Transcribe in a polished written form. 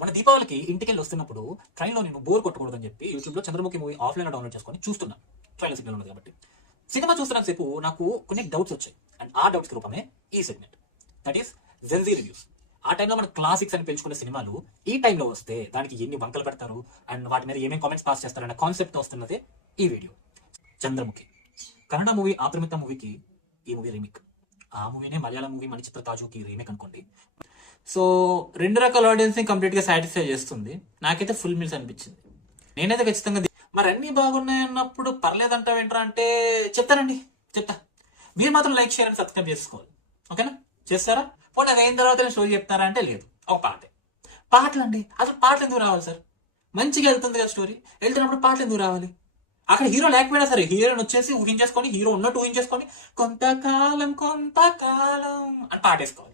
మన దీపావళికి ఇంటికి వెళ్ళి వస్తున్నప్పుడు ట్రైన్లో నేను బోర్ కొట్టకూడదని చెప్పి యూట్యూబ్లో చంద్రముఖి మూవీ ఆఫ్లైన్లో డౌన్లోడ్ చేసుకొని చూస్తున్నాను. ట్రైన్లో సిగ్నల్ ఉన్నది కాబట్టి సినిమా చూస్తున్నంత సేపు నాకు కొన్ని డౌట్స్ వచ్చాయి. అండ్ ఆ డౌట్స్ రూపమే ఈ segment, that is Gen Z reviews. ఆ టైంలో మన క్లాసిక్స్ అని పెంచుకునే సినిమాలు ఈ టైంలో వస్తే దానికి ఎన్ని వంకలు పెడతారు అండ్ వాటి మీద ఏమేమి కామెంట్స్ పాస్ చేస్తారు అనే కాన్సెప్ట్ వస్తున్నదే ఈ వీడియో. చంద్రముఖి కన్నడ మూవీ ఆప్రమిత మూవీకి ఈ మూవీ రీమేక్. ఆ మూవీనే మలయాళం మూవీ మణిచిత్ర తాజుకి రీమేక్ అనుకోండి. సో రెండు రకాల ఆడియన్స్ ని కంప్లీట్ గా సాటిస్ఫై చేస్తుంది. నాకైతే ఫుల్ మీల్స్ అనిపించింది. నేనైతే ఖచ్చితంగా మరి అన్ని బాగున్నాయి అన్నప్పుడు పర్లేదంటావు ఏంట్రా అంటే చెప్తా. మీరు మాత్రం లైక్ షేర్ అని సబ్స్క్రైబ్ చేసుకోవాలి. ఓకేనా? చేస్తారా? పోనీ అది అయిన తర్వాత స్టోరీ చెప్తారా అంటే లేదు, ఒక పాటలు అండి. అసలు పాటలు ఎందుకు రావాలి సార్? మంచిగా వెళ్తుంది కదా స్టోరీ, వెళ్తున్నప్పుడు పాటలు ఎందుకు రావాలి? అక్కడ హీరో లేకపోయినా సరే హీరోయిన్ వచ్చేసి ఊహించేసుకొని, హీరో ఉన్నట్టు ఊహించేసుకొని కొంతకాలం అని పాటేసుకోవాలి.